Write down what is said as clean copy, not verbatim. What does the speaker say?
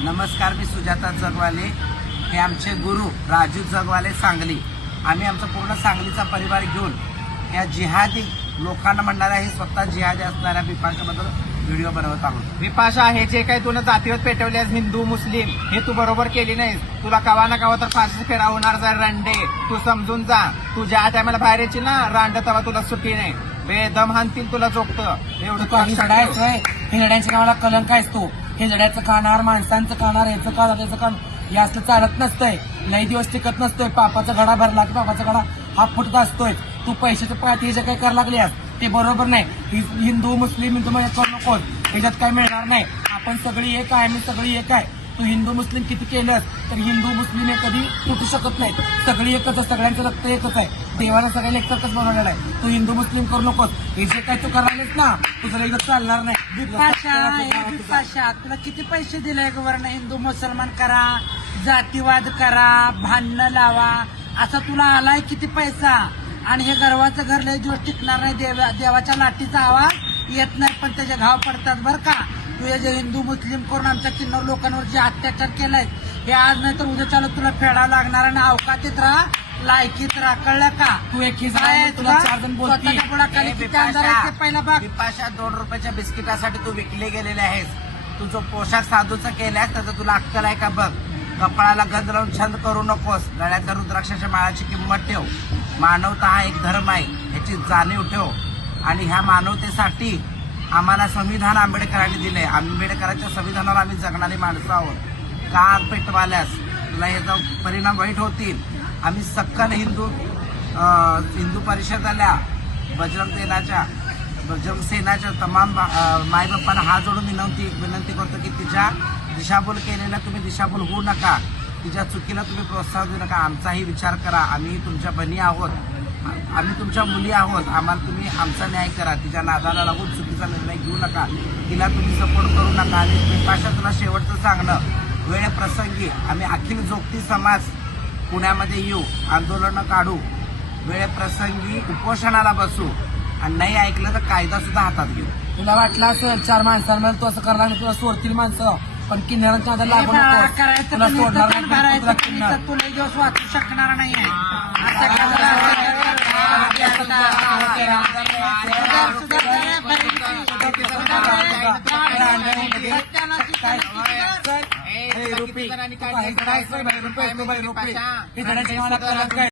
नमस्कार, मी सुजाता जगवाले. हे आमचे गुरु राजू जगवाले सांगली. आम्ही आमचा पूर्ण सांगलीचा परिवार घेऊन या जिहादी लोकांना म्हणणाऱ्या हे स्वतः जिहादी असणाऱ्या बिपाशाबद्दल व्हिडिओ बनवत आहोत. विपाशा, हे जे काही तुला जातीवर पेटवले हिंदू मुस्लिम, हे तू बरोबर केली नाहीस. तुला कवा ना कवा तर फाशी फेरा होणार जर रंडे. तू समजून जा. तू ज्या टायमाला बाहेर यायची ना रांड, तेव्हा तुला सुट्टी नाही. बेदम हाणतील तुला झोपतं. एवढं तू हे जड्यांच्या नावाला कलंक आहेस तू. हे जड्याचं खाणार, माणसांचं खाणार, याचं खाणार, त्याचं खाणार, हे असलं चालत नसतंय. लई दिवस टिकत नसतोय. पापाचा घडा भरला की पापाचा घडा हा फुटत असतोय. तू पैशाचं पायात हे जे काही करायला लागल्यास ते बरोबर नाही. हिंदू मुस्लिम हिंदू मध्ये करू नकोस. ह्याच्यात काही मिळणार नाही. आपण सगळी एक आहे, मी सगळी एक आहे. तू हिंदू मुस्लिम किती केलंस तर हिंदू मुस्लिम हे कधी तुटू शकत नाही. सगळी एकच आहे, सगळ्यांचं रक्त एकच आहे. देवाला सगळ्याला एकच बनवलेलं आहे. तू हिंदू मुस्लिम करू नकोस. हे जे काही तू करायलास ना तुझं एकदा चालणार नाही. विपाशा, तुला किती पैसे दिले वरण हिंदू मुसलमान करा, जातीवाद करा, भांडणं लावा, असा तुला आलाय किती पैसा? आणि हे गर्वाचं घर लय दिवस टिकणार नाही. देवाच्या लाठीचा आवाज येत नाही पण त्याचे घाव पडतात बरं का. तू हे जे हिंदू मुस्लिम करून आमच्या किन्नर लोकांवर जे अत्याचार केलाय हे आज नाही तर उद्या चालू तुला फेडा लागणार. आणि अवकातीत राहा, लायकीत राहा, कळलं का? तू एक तुला 4 जण बोलतील. स्वतःच्या पुढाखाली किती आमदार आहेत ते पहिला बघ. बिपाशा, 2 रुपयाच्या बिस्किटासाठी तू विकले गेलेले आहेस. तू जो पोशाख साधूचा केलास त्याचं तुला अक्कल आहे का बघ. कपाळाला गंध लावून छंद करू नकोस. गळ्यातल्या रुद्राक्षाच्या माळाची किंमत ठेव. मानवता हा एक धर्म आहे, ह्याची जाणीव ठेव. आणि ह्या मानवतेसाठी आम्हाला संविधान आंबेडकरांनी दिले. आंबेडकरांच्या संविधानावर आम्ही जगणारी माणसं आहोत. का पेटवाल्यास तुला याचा परिणाम वाईट होतील. आम्ही सक्कल हिंदू परिषदाला बजरंग सेनाच्या तमाम मायबापांना हात जोडून विनंती करतो की तिच्या दिशाभूल केलेला तुम्ही दिशाभूल होऊ नका. तिच्या चुकीला तुम्ही प्रोत्साहन देऊ नका. आमचाही विचार करा. आम्ही तुमच्या बहिणी आहोत, आम्ही तुमच्या मुली आहोत. आम्हाला तुम्ही आमचा न्याय करा. तिच्या नादाला लागून चुकीचा निर्णय घेऊ नका. तिला तुम्ही सपोर्ट करू नका. आणि विपाशा, तुला शेवटचं सांगणं, वेळ प्रसंगी आम्ही अखिल जोगती समाज पुण्यामध्ये येऊ, आंदोलनं काढू, वेळ प्रसंगी उपोषणाला बसू. आणि नाही ऐकलं तर कायदा सुद्धा हातात घेऊ. तुला वाटलं असेल 4 माणसांमध्ये तू असं करणार नाही, तुला सोडतील माणसं. पण किन्नरांच्या नादाला लागू नकोस. करायचं तुला पण सोडणार इथं पण नाही. तुला भरायचं पण किन्नर. इथं तुला दिवस वाचू शकणार नाहीये. हे जणांच्या नावाला कलंक आहे.